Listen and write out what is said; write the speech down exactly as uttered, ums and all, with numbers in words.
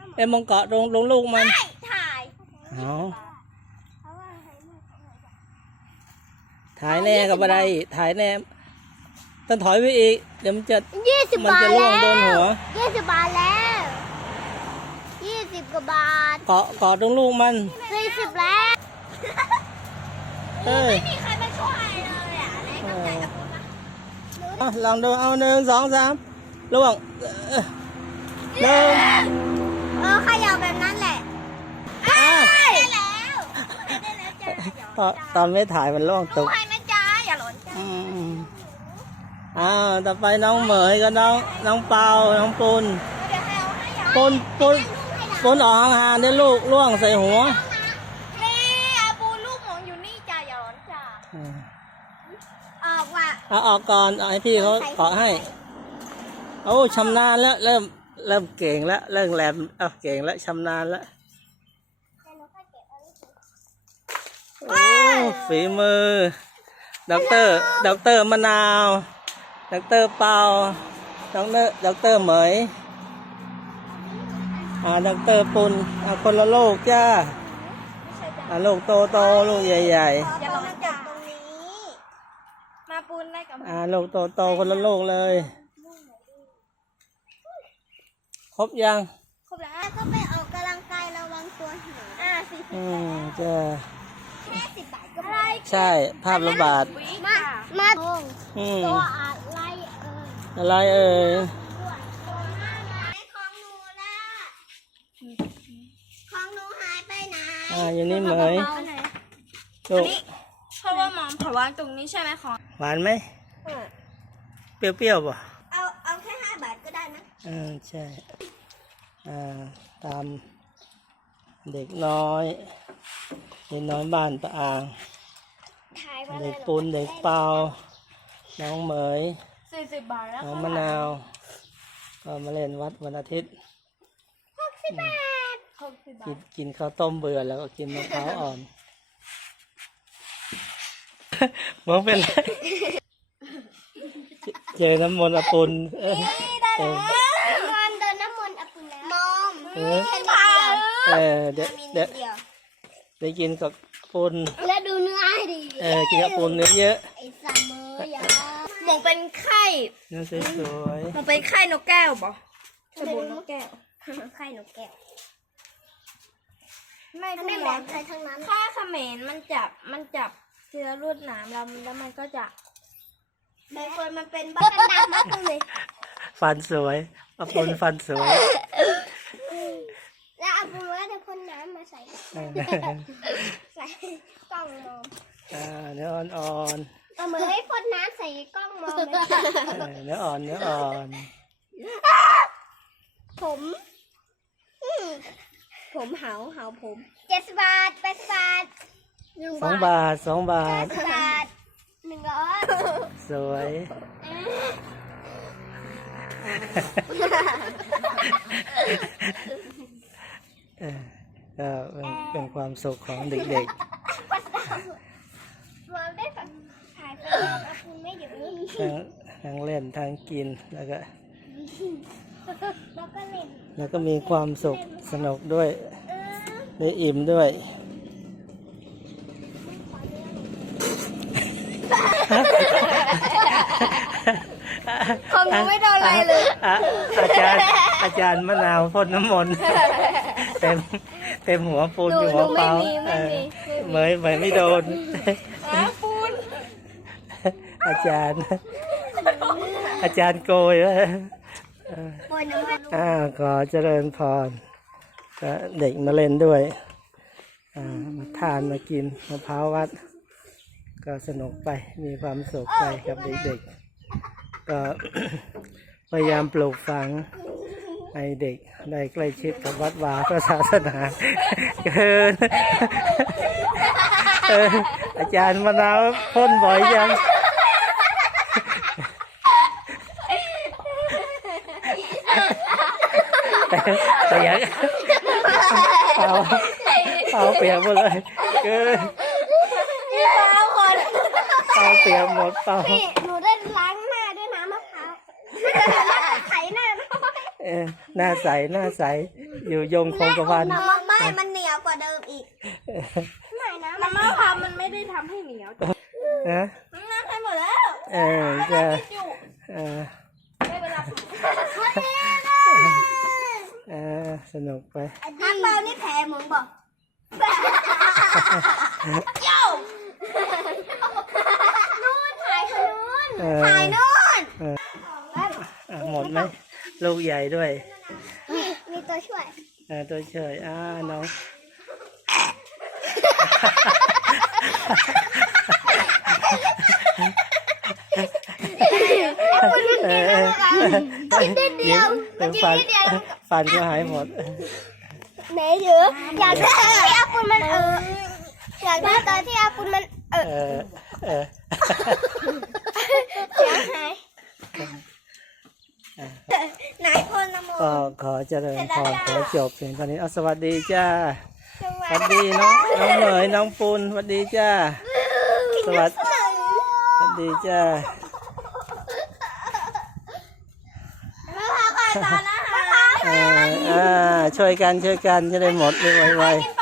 เอ็มมองเกาะลงลงลูกมันถ่ายเอาถ่ายแน่กับอะไรถ่ายแน่ต้องถอยไปอีกเดี๋ยวมันจะยี่สิบมันบาทจะล่วงโดนหัวยี่สิบบาทแล้วยี่สิบกว่าบาทเกาะเกาะตรงลูกมันสี่สิบแล้วเออไม่มีใครมาช่วยเลยอ่ะไหนตั้งใจกับคุณนะลองดูเอาหนึ่งสองสามล่วงหนึ่งเออขยับแบบนั้นแหละได้แล้วได้แล้วจ้าตอนไม่ถ่ายมันล่วงตกให้นะจ้าอย่าหล่นจ้าอ้าวต่อไปน้องเหมยกับน้องน้องเปาน้องปุนเดี๋ยวให้เอาให้ยายปุนปุนปุนออกห่างๆได้ลูกล่วงใส่หัวนี่อาปูลูกหมองอยู่นี่จ้าอย่าหล่นจ้าออกว่ะเอาออกก่อนเอาให้พี่เขาเกาะให้โอ้ชำนาญแล้วเริ่มเริ่มเก่งแล้วเริ่มแหลมเอาเก่งแล้วชำนาญแล้วโอ้ฝีมือด็อกเตอร์ด็อกเตอร์มะนาวด็อกเตอร์เปาด็อกเตอร์ด็อกเตอร์เหมยอ่าด็อกเตอร์ปุนอ่าคนละโลกจ้าอ่าโลกโตโตลูกใหญ่ๆอย่าลองจับตรงนี้มาปูนได้กับอ่าโลกโตโตคนละโลกเลยครบยังครบแล้วก็ไปออกกำลังกายระวังตัวหิวอ่าสี่สิบอืมจ้าแค่สิบบาทก็พอใช่ภาพระบาดมามาอืมตัวอะไรเอ่ยอะไรเอ่ยของหนูล่ะของหนูหายไปไหนอ่าอย่างนี้เหมยลูกเพราะว่าหมอมผัวางตรงนี้ใช่ไหมของหวานไหมเปรี้ยวๆป่ะเอาเอาแค่ห้าบาทก็ได้นะอืมใช่อ่าตามเด็กน้อยเด็กน้อยบ้านปะอางเด็กปุนเด็กเปาน้องเหมยสี่สิบบาทแล้วน้องมะนาวก็มาเล่นวัดวันอาทิตย์หกสิบบาทหกสิบบาทกินข้าวต้มเบื่อแล้วก็กินมะพร้าวอ่อนมองเป็นไรเจอน้ำมนต์อปุนเออเออมันเดินน้ำมนต์อปุนแล้วมอมเออเออเดี๋ยวเดี๋ยวได้กินกับปุนแล้วดูเนื้อให้ดีเออกินกับปุนเนื้อเยอะไอ้สามมือยาหมองเป็นไข่เนื้อสวยหมองเป็นไข่นกแก้วบ่สบู่นกแก้วไข่นกแก้วไม่ไม่แหลมใครทั้งนั้นถ้าเขมรมันจับมันจับเชื้อรวดหนามแล้วแล้วมันก็จะใบเฟิร์นมันเป็นบ้านดำมากเลยฟันสวยอปุนฟันสวยแล้วอาปูก็จะพ่นน้ำมาใส่ใส่กล้องมองอ่าเนื้ออ่อนๆเอาเหมือนให้พ่นน้ำใส่กล้องมองเนื้ออ่อนเนื้ออ่อนผมผมเหาเหาผมเจ็ดสิบบาทแปดสิบบาทสองบาทสองบาทบาทหนึ่งร้อยสวยเออก็เป็นความสุขของเด็กๆเราได้ถ่ายไปแล้วคุณไม่อยู่นี่ทั้งเล่นทั้งกินแล้วก็แล้วก็เล่นแล้วก็มีความสุขสนุกด้วยได้อิ่มด้วยของหนูไม่โดนอะไรเลยอาจารย์อาจารย์มะนาวพ่นน้ำมนต์เต็มเต็มหัวปูนหัวเปล่าเหมยเหมยไม่โดนปูนอาจารย์อาจารย์โกยอ่าขอเจริญพรก็เด็กมาเล่นด้วยอ่ามาทานมากินมะพร้าววัดก็สนุกไปมีความสุขไปกับเด็กๆก็พยายามปลูกฝังให้เด็กได้ใกล้ชิดกับวัดวาพระศาสนาเกินอาจารย์มะนาวพ่นบ่อยจังเปียกเปล่าเปล่าเปียกหมดเลยเกินเปล่าคนเปล่าเปียกหมดเปล่าหนูได้ล้างหน้าด้วยน้ำมะพร้าวใสหน้าเออหน้าใสหน้าใสอยู่ยงคงกระพันน้ำไม่มันเหนียวกว่าเดิมอีกไม่นะน้ำมะพร้าวมันไม่ได้ทำให้เหนียวนะน้ำน้ำให้หมดแล้วเออจะเออไม่เป็นไรเออสนุกไปน้ำเปล่านี่แผลมึงบอกโย่นู่นถ่ายคนนู้นเออถ่ายนู่นเอออ่ะหมดไหมลูกใหญ่ด้วยมีมีตัวช่วยเออตัวเฉยอ่าน้องเออกินนิดเดียวถึงฟันฟันก็หายหมดแม่เยอะอยากได้ที่อาปุนมันเอออยากได้ตอนที่อาปุนมันเออเออเออเสียหายนายพลนโมก็ขอเจริญพรขอจบเพียงเท่านี้เอาสวัสดีจ้าสวัสดีน้องน้องเหมยน้องปูนสวัสดีจ้าสวัสดีสวัสดีจ้ามะพร้าวก่อนตอนนะคะเอออ่าช่วยกันช่วยกันจะได้หมดไวๆ